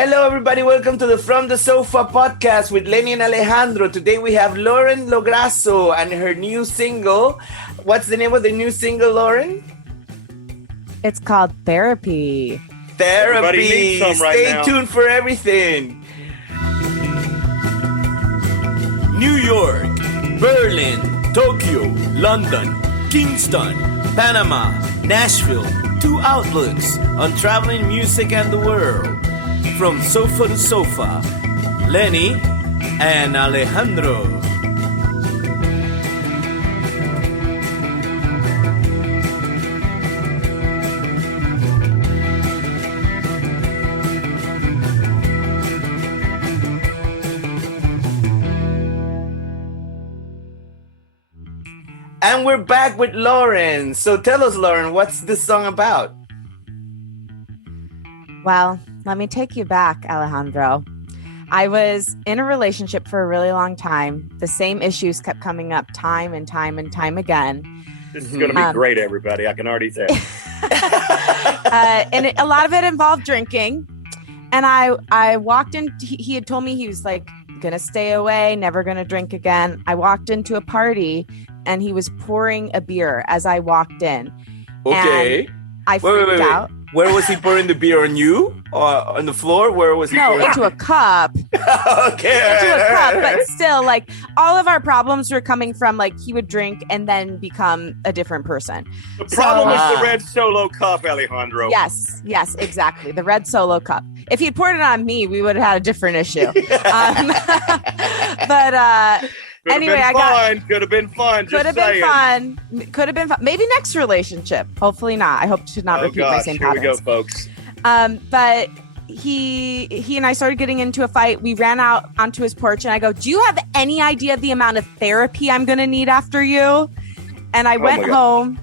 Hello, everybody. Welcome to the From the Sofa podcast with Lenny and Alejandro. Today we have Lauren Lograsso and her new single. What's the name of the new single, Lauren? It's called Therapy. Therapy. Needs some right Stay now. tuned for everything. New York, Berlin, Tokyo, London, Kingston, Panama, Nashville. 2 outlooks on traveling music and the world. From sofa to sofa, Lenny and Alejandro. And we're back with Lauren. So tell us, Lauren, what's this song about? Well, let me take you back, Alejandro. I was in a relationship for a really long time. The same issues kept coming up time and time again. This is going to be great, everybody. I can already tell. And a lot of it involved drinking. And I walked in. He had told me he was like going to stay away, never going to drink again. I walked into a party and he was pouring a beer as I walked in. Okay. And I freaked out. Where was he pouring the beer? On you? Or on the floor? Where was he pouring? Into a cup. Okay. Into a cup, but still, like, all of our problems were coming from, like, he would drink and then become a different person. The problem is the red Solo cup, Alejandro. Yes, exactly. The red Solo cup. If he'd poured it on me, we would have had a different issue. Anyway, Could have been fun. Could have been fun. Maybe next relationship. Hopefully not. I hope to not repeat my same patterns. Here we go, folks. But he and I started getting into a fight. We ran out onto his porch and I go, "Do you have any idea of the amount of therapy I'm going to need after you?" And I went home.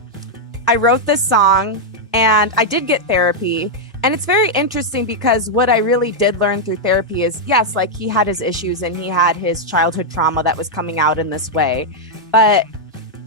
I wrote this song and I did get therapy. And it's very interesting because what I really did learn through therapy is, yes, like he had his issues and he had his childhood trauma that was coming out in this way. But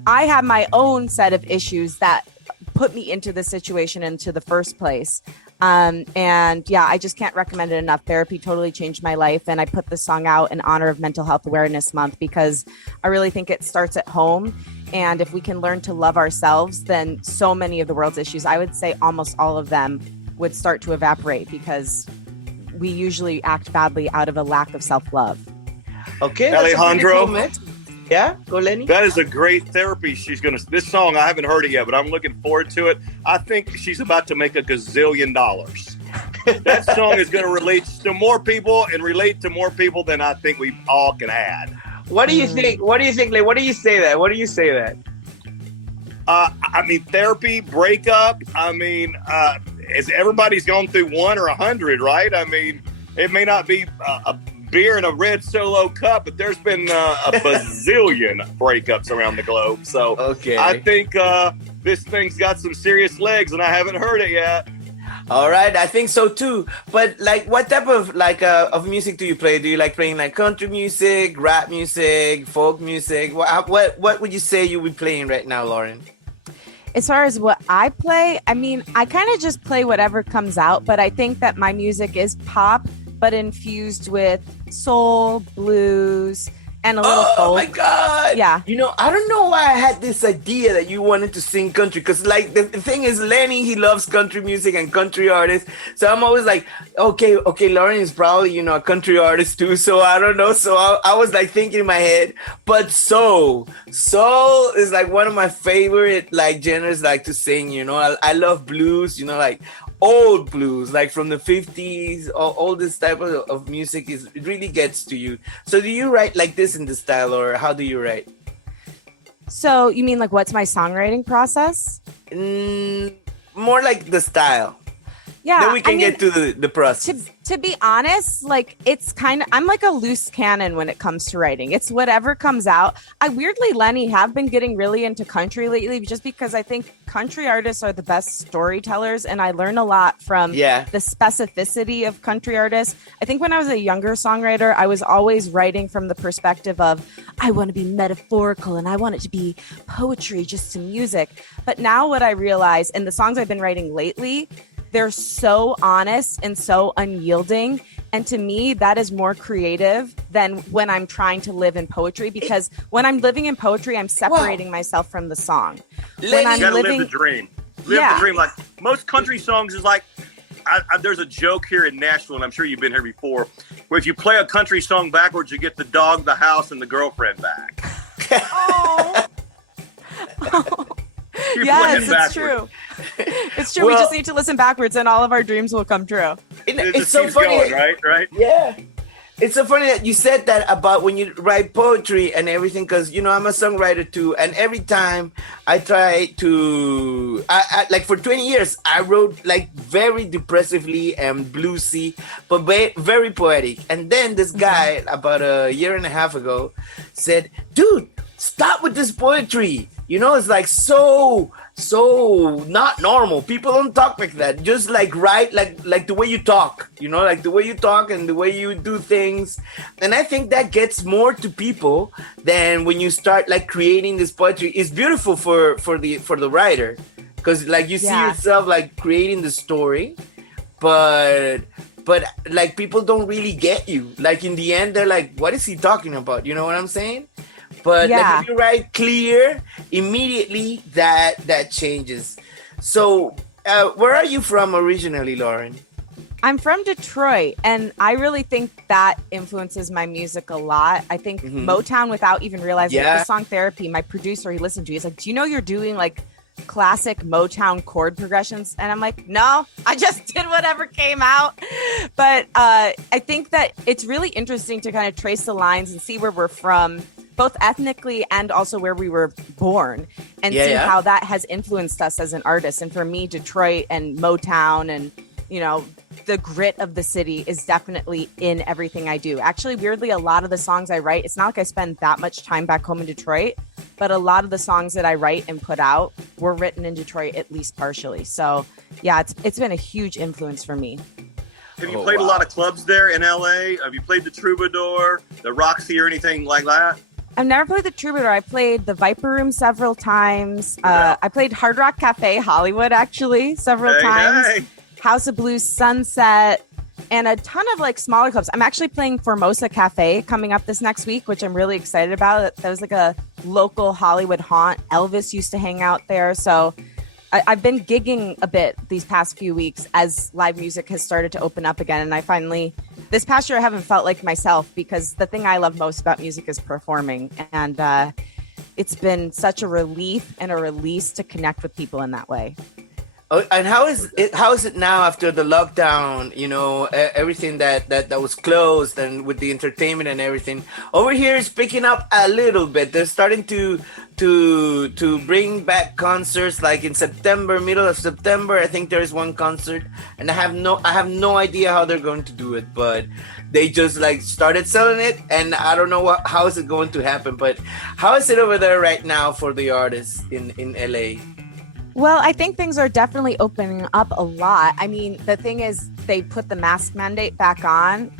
I had my own set of issues that put me into this situation into the first place. And yeah, I just can't recommend it enough. Therapy totally changed my life. And I put this song out in honor of Mental Health Awareness Month because I really think it starts at home. And if we can learn to love ourselves, then so many of the world's issues, I would say almost all of them, would start to evaporate because we usually act badly out of a lack of self-love. Okay, Alejandro. Yeah, go Lenny. That is a great therapy. This song, I haven't heard it yet, but I'm looking forward to it. I think she's about to make $1 gazillion. That song is going to relate to more people and relate to more people than I think we all can add. What do you think? What do you think, Lenny? What do you say that? I mean, therapy, breakup. I mean, everybody's gone through 1 or 100, right? I mean, it may not be a beer in a red Solo cup, but there's been a bazillion breakups around the globe. So okay. I think this thing's got some serious legs, and I haven't heard it yet. All right, I think so too. But like, what type of of music do you play? Do you like playing like country music, rap music, folk music? What would you say you would be playing right now, Lauren? As far as what I play, I mean, I kind of just play whatever comes out, but I think that my music is pop, but infused with soul, blues, and a little folk. Oh my God. Yeah. You know, I don't know why I had this idea that you wanted to sing country. Because like the thing is, Lenny, he loves country music and country artists. So I'm always like, okay, Lauren is probably, a country artist too. So I don't know. So I was like thinking in my head, but soul is like one of my favorite like genres like to sing, I love blues, like old blues, like from the 50s, all this type of music it really gets to you. So do you write like this in the style, or how do you write? So you mean like what's my songwriting process? More like the style. Yeah. Then we can get to the process. To be honest, like it's I'm like a loose cannon when it comes to writing. It's whatever comes out. I weirdly, Lenny, have been getting really into country lately just because I think country artists are the best storytellers, and I learn a lot from the specificity of country artists. I think when I was a younger songwriter, I was always writing from the perspective of I want to be metaphorical and I want it to be poetry, just some music. But now what I realize in the songs I've been writing lately, they're so honest and so unyielding. And to me, that is more creative than when I'm trying to live in poetry, because when I'm living in poetry, I'm separating myself from the song. When I'm you gotta living, live the dream. Live the dream. Like most country songs is like, there's a joke here in Nashville, and I'm sure you've been here before, where if you play a country song backwards, you get the dog, the house, and the girlfriend back. Oh. Yes, it's true. It's true. Well, we just need to listen backwards, and all of our dreams will come true. It's so funny, going, right? Yeah. It's so funny that you said that about when you write poetry and everything, because, you know, I'm a songwriter too. And every time I try to, like for 20 years, I wrote like very depressively and bluesy, but very poetic. And then this guy about a year and a half ago said, dude, stop with this poetry. You know, it's like so not normal. People don't talk like that. Just like write like the way you talk, you know, like the way you talk and the way you do things. And I think that gets more to people than when you start like creating this poetry. It's beautiful for the writer, because like you see yourself like creating the story, but like people don't really get you. Like in the end, they're like, what is he talking about? You know what I'm saying? But like if you write clear, immediately that changes. So where are you from originally, Lauren? I'm from Detroit, and I really think that influences my music a lot. I think Motown, without even realizing it, the song Therapy, my producer, he listened to, he's like, do you know you're doing like classic Motown chord progressions? And I'm like, no, I just did whatever came out. But I think that it's really interesting to kind of trace the lines and see where we're from, both ethnically and also where we were born, and see how that has influenced us as an artist. And for me, Detroit and Motown and, you know, the grit of the city is definitely in everything I do. Actually, weirdly, a lot of the songs I write, it's not like I spend that much time back home in Detroit, but a lot of the songs that I write and put out were written in Detroit, at least partially. So yeah, it's been a huge influence for me. Have you played a lot of clubs there in LA? Have you played the Troubadour, the Roxy, or anything like that? I've never played the Troubadour. I played the Viper Room several times. I played Hard Rock Cafe Hollywood, actually, several times. House of Blues Sunset, and a ton of like smaller clubs. I'm actually playing Formosa Cafe coming up this next week, which I'm really excited about. That was like a local Hollywood haunt. Elvis used to hang out there. So I've been gigging a bit these past few weeks as live music has started to open up again. And I finally, this past year, I haven't felt like myself, because the thing I love most about music is performing. And it's been such a relief and a release to connect with people in that way. Oh, and how is it now after the lockdown? You know, everything that was closed, and with the entertainment and everything. Over here is picking up a little bit. They're starting to bring back concerts, like in September, middle of September. I think there is one concert, and I have no idea how they're going to do it, but they just like started selling it, and I don't know how is it going to happen. But how is it over there right now for the artists in LA? Well, I think things are definitely opening up a lot. I mean, the thing is, they put the mask mandate back on,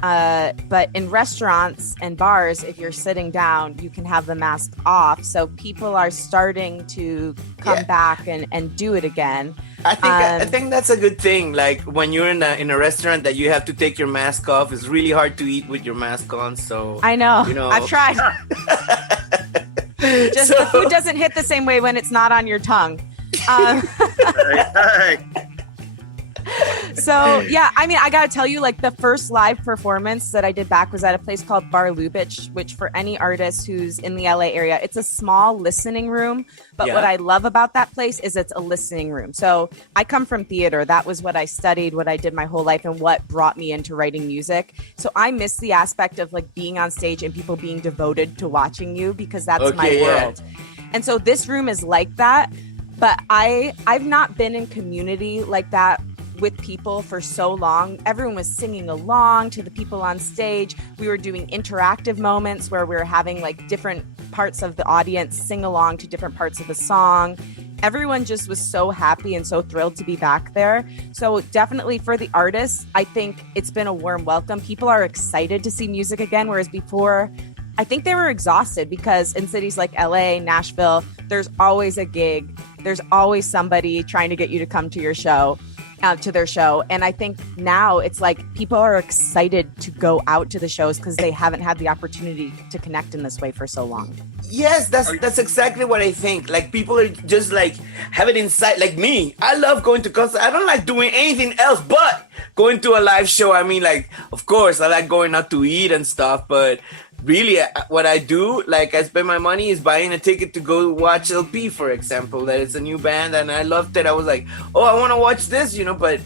but in restaurants and bars, if you're sitting down, you can have the mask off. So people are starting to come back and do it again. I think that's a good thing. Like when you're in a restaurant that you have to take your mask off, it's really hard to eat with your mask on. So I know. You know. I've tried. The food doesn't hit the same way when it's not on your tongue. So yeah, I mean, I gotta tell you, like the first live performance that I did back was at a place called Bar Lubitsch, which for any artist who's in the LA area, it's a small listening room. But what I love about that place is it's a listening room. So I come from theater. That was what I studied, what I did my whole life, and what brought me into writing music. So I miss the aspect of like being on stage and people being devoted to watching you, because that's my world. And so this room is like that. But I've not been in community like that with people for so long. Everyone was singing along to the people on stage. We were doing interactive moments where we were having like different parts of the audience sing along to different parts of the song. Everyone just was so happy and so thrilled to be back there. So definitely for the artists, I think it's been a warm welcome. People are excited to see music again, whereas before, I think they were exhausted, because in cities like LA, Nashville, there's always a gig. There's always somebody trying to get you to come to your show. to their show. And I think now it's like people are excited to go out to the shows because they haven't had the opportunity to connect in this way for so long. Yes, that's exactly what I think. Like people are just like have it inside. Like me, I love going to concerts. I don't like doing anything else but going to a live show. I mean, like, of course, I like going out to eat and stuff, but really what I do, like I spend my money is buying a ticket to go watch LP, for example, that it's a new band and I loved it. I was like, oh, I want to watch this, you know, but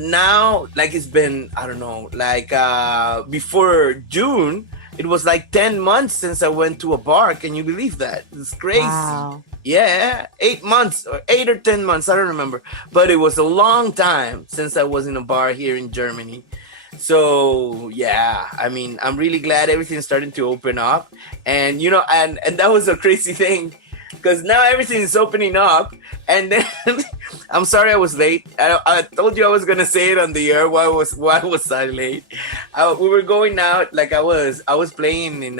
now, like, it's been, I don't know, like before June, it was like 10 months since I went to a bar. Can you believe that? It's crazy. Wow. Yeah, 8 months or 8 or 10 months, I don't remember, but it was a long time since I was in a bar here in Germany. So yeah, I mean, I'm really glad everything's starting to open up, and you know, and that was a crazy thing, because now everything is opening up, and then I'm sorry I was late. I told you I was gonna say it on the air. Why was I late? We were going out, like I was playing in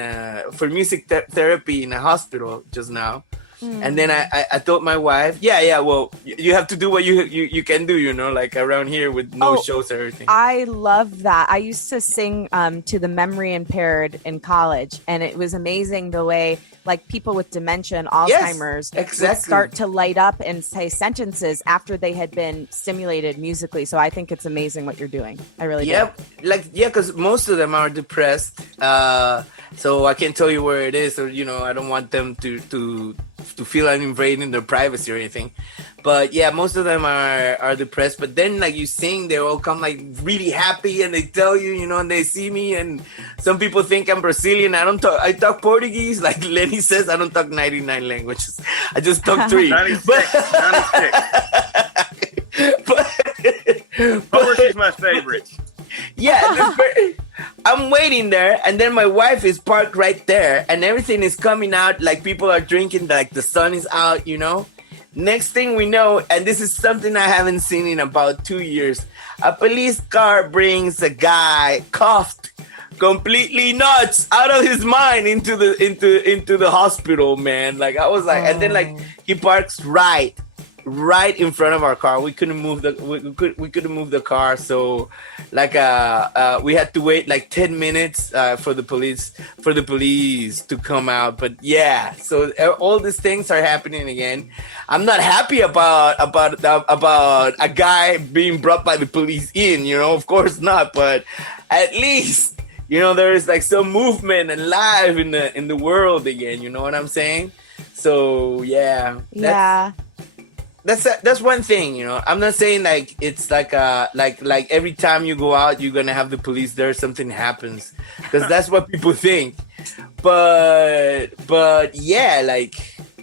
for music therapy in a hospital just now. And then I told my wife, well, you have to do what you can do, you know, like around here with no shows or everything. I love that. I used to sing to the Memory Impaired in college, and it was amazing the way like people with dementia and Alzheimer's would start to light up and say sentences after they had been stimulated musically. So I think it's amazing what you're doing. I really do. Because most of them are depressed. So I can't tell you where it is, or you know, I don't want them to feel I'm invading their privacy or anything. But yeah, most of them are depressed. But then like you sing, they all come like really happy and they tell you, you know, and they see me, and some people think I'm Brazilian. I talk Portuguese, like Lenny says, I don't talk 99 languages. I just talk 3. 96. Portuguese is my favorite. Yeah, I'm waiting there, and then my wife is parked right there, and everything is coming out, like people are drinking, like the sun is out, you know. Next thing we know, and this is something I haven't seen in about 2 years, a police car brings a guy cuffed, completely nuts, out of his mind into the hospital, man. Like I was like, and then like he parks right in front of our car. We couldn't move we couldn't move the car, so like we had to wait like 10 minutes for the police to come out. But yeah, so all these things are happening again. I'm not happy about a guy being brought by the police in, you know, of course not, but at least, you know, there is like some movement and life in the world again, you know what I'm saying? So yeah. That's one thing, you know. I'm not saying like it's like like every time you go out you're gonna have the police there, something happens, because that's what people think. But yeah, like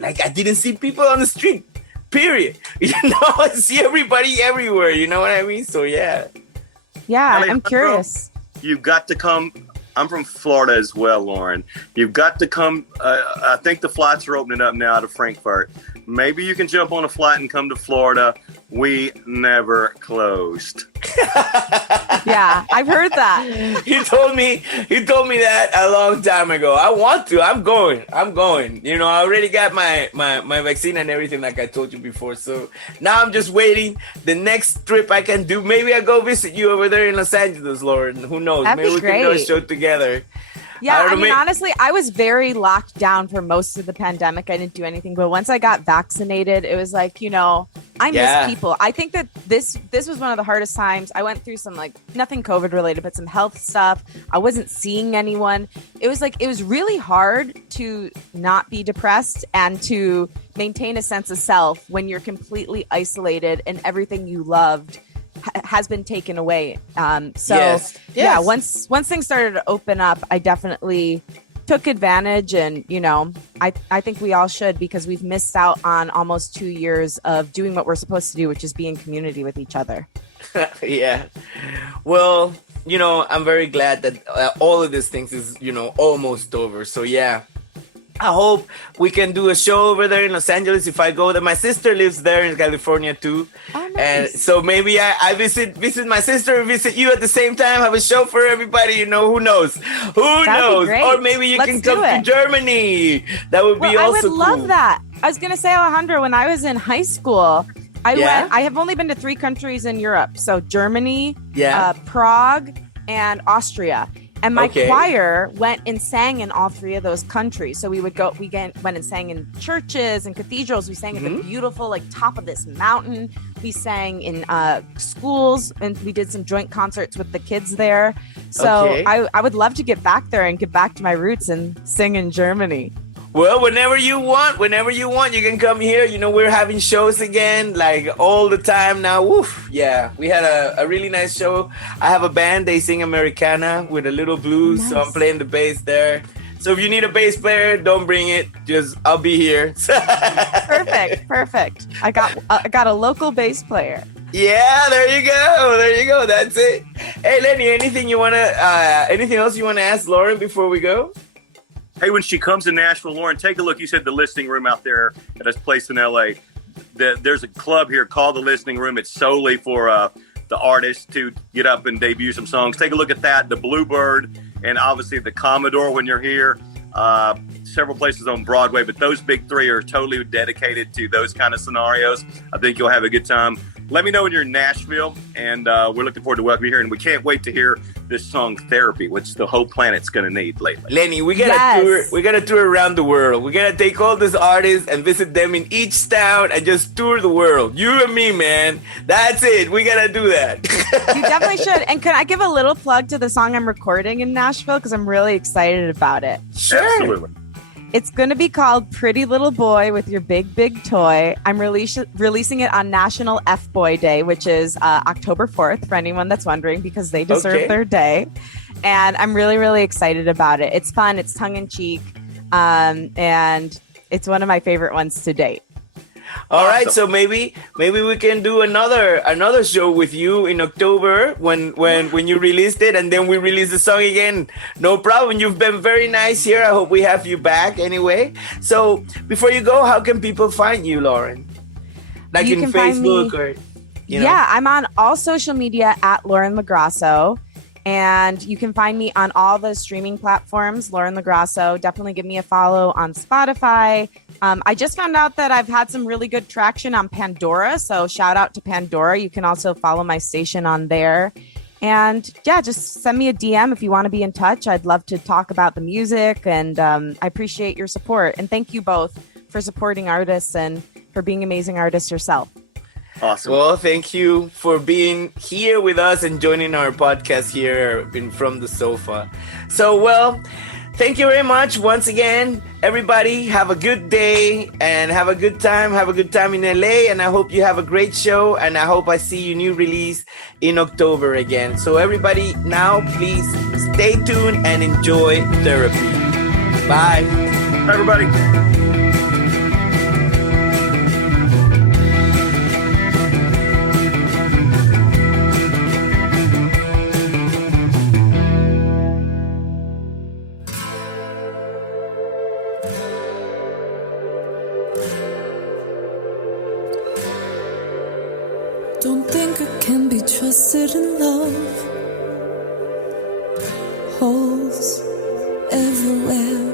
I didn't see people on the street, period. You know, I see everybody everywhere. You know what I mean? So yeah. I'm curious. You've got to come. I'm from Florida as well, Lauren. You've got to come. I think the flights are opening up now out of Frankfurt. Maybe you can jump on a flight and come to Florida. We never closed. Yeah, I've heard that. He told me that a long time ago. I want to. I'm going. You know, I already got my vaccine and everything, like I told you before. So now I'm just waiting. The next trip I can do, maybe I go visit you over there in Los Angeles, Lauren. Who knows? Maybe we can do a show together. Yeah, I mean, honestly, I was very locked down for most of the pandemic. I didn't do anything. But once I got vaccinated, it was like, you know, I miss people. I think that this was one of the hardest times. I went through some, like, nothing COVID related, but some health stuff. I wasn't seeing anyone. It was really hard to not be depressed and to maintain a sense of self when you're completely isolated and everything you loved has been taken away. Yeah, once things started to open up, I definitely took advantage, and you know, I think we all should, because we've missed out on almost 2 years of doing what we're supposed to do, which is be in community with each other. Yeah. Well, you know, I'm very glad that all of these things is, you know, almost over. So yeah, I hope we can do a show over there in Los Angeles if I go there. My sister lives there in California too. Oh, nice. And so maybe I visit my sister, visit you at the same time, have a show for everybody, you know, who knows? That'd be great. Or maybe you can come to Germany. That would be also cool. I would love that. I was going to say, Alejandro, when I was in high school, I have only been to 3 countries in Europe. So Germany, Prague, and Austria. And my choir went and sang in all 3 of those countries. So we went and sang in churches and cathedrals. We sang at the beautiful, like, top of this mountain. We sang in schools, and we did some joint concerts with the kids there. So I would love to get back there and get back to my roots and sing in Germany. Well, whenever you want, you can come here. You know, we're having shows again, like all the time now. Woof. Yeah, we had a really nice show. I have a band. They sing Americana with a little blues. Nice. So I'm playing the bass there. So if you need a bass player, don't bring it. I'll be here. Perfect. I got a local bass player. Yeah, there you go. That's it. Hey, Lenny, anything else you want to ask Lauren before we go? Hey, when she comes to Nashville, Lauren, take a look. You said the listening room out there at this place in L.A. There's a club here called the Listening Room. It's solely for the artists to get up and debut some songs. Take a look at that. The Bluebird and obviously the Commodore when you're here. Several places on Broadway, but those big 3 are totally dedicated to those kind of scenarios. I think you'll have a good time. Let me know when you're in Nashville, and we're looking forward to welcoming you here. And we can't wait to hear this song "Therapy," which the whole planet's going to need lately. Lenny, we gotta tour. We gotta tour around the world. We gotta take all these artists and visit them in each town and just tour the world. You and me, man. That's it. We gotta do that. You definitely should. And can I give a little plug to the song I'm recording in Nashville, because I'm really excited about it? Sure. Absolutely. It's going to be called Pretty Little Boy with Your Big, Big Toy. I'm releasing it on National F-Boy Day, which is October 4th, for anyone that's wondering, because they deserve their day. And I'm really, really excited about it. It's fun. It's tongue-in-cheek. And it's one of my favorite ones to date. All right, so maybe we can do another show with you in October when you released it, and then we release the song again. No problem. You've been very nice here. I hope we have you back anyway. So before you go, how can people find you, Lauren? Like you in Facebook or Yeah, I'm on all social media at Lauren Lograsso. And you can find me on all the streaming platforms, Lauren Lograsso. Definitely give me a follow on Spotify. I just found out that I've had some really good traction on Pandora. So shout out to Pandora. You can also follow my station on there. And yeah, just send me a DM if you want to be in touch. I'd love to talk about the music. And I appreciate your support. And thank you both for supporting artists and for being amazing artists yourself. Awesome. Well, thank you for being here with us and joining our podcast here in From the Sofa. So, well, thank you very much once again. Everybody, have a good day and have a good time. Have a good time in LA. And I hope you have a great show. And I hope I see your new release in October again. So everybody, now please stay tuned and enjoy Therapy. Bye. Bye, everybody. Don't think I can be trusted in love. Holes everywhere.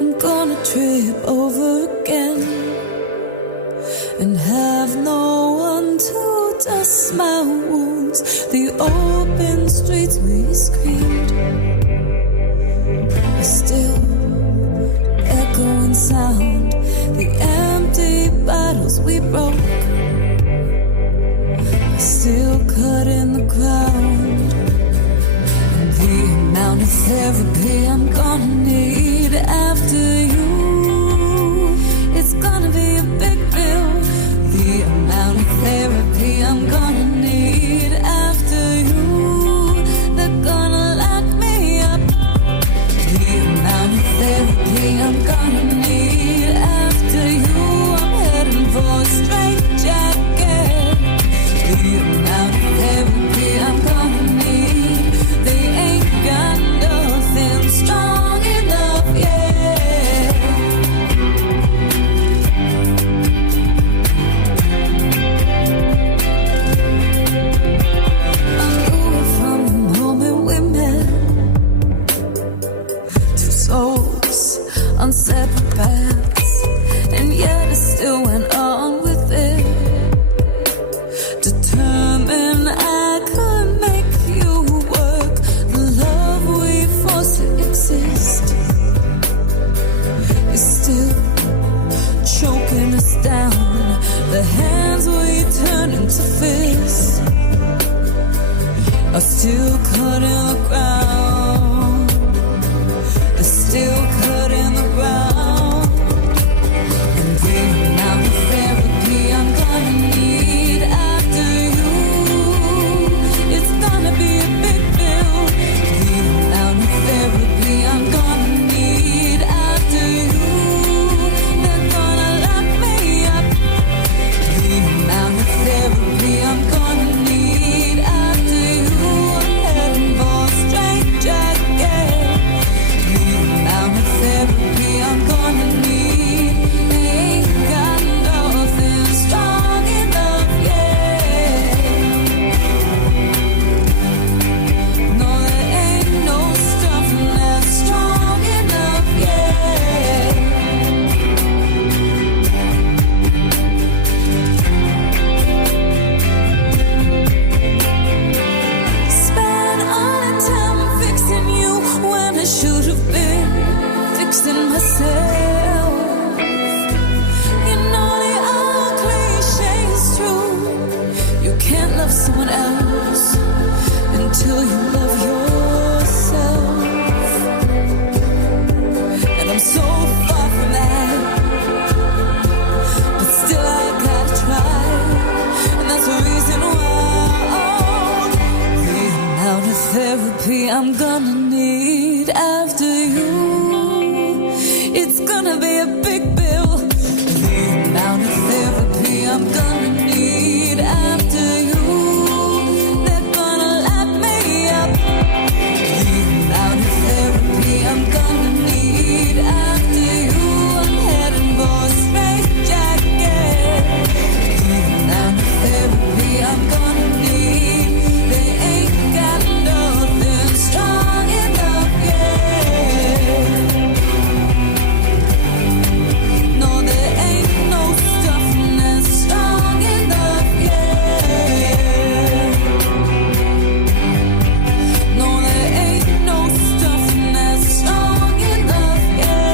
I'm gonna trip over again and have no one to dust my wounds. The open streets we screamed are still echoing sound. The empty bottles we broke still cut in the ground. And the amount of therapy I'm gonna need after you, it's gonna be a big bill. The amount of therapy I'm gonna need after you, they're gonna lock me up. The amount of therapy I'm gonna need after you, I'm heading for a straight jacket. The amount of therapy I'm gonna need, they ain't got nothing strong enough. still cut in the ground. They're still cut in the ground. And the amount of therapy I'm gonna need after you, it's gonna be a big bill. The amount of therapy I'm gonna need after you, they're gonna lock me up. The amount of therapy I'm gonna need after you, I'm heading for a straight jacket. The amount of therapy I'm gonna need, they ain't got nothing strong enough yet. No, there ain't no stuff that's strong enough yet. Spent all the time fixing you when I should have been fixing myself. You know the old cliche is true. You can't love someone else until you love yourself. And I'm so far from that, but still I gotta try. And that's the reason why the amount of therapy I'm gonna need after you, it's gonna be a big bill. The amount of therapy I'm gonna need after you, they're gonna lock me up. The amount of therapy I'm gonna need after you, I'm heading for a straight jacket. The amount of therapy I'm gonna need, they ain't got nothing strong enough yet. No, there ain't no stuff that's strong enough yet. No, there ain't no stuff that's strong enough yet.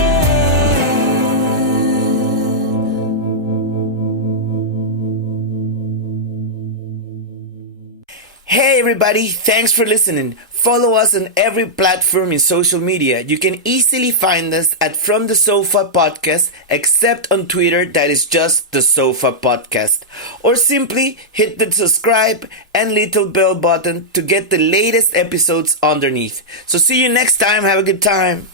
Hey everybody, thanks for listening. Follow us on every platform in social media. You can easily find us at From the Sofa Podcast, except on Twitter, that is just the Sofa Podcast. Or simply hit the subscribe and little bell button to get the latest episodes underneath. So see you next time. Have a good time.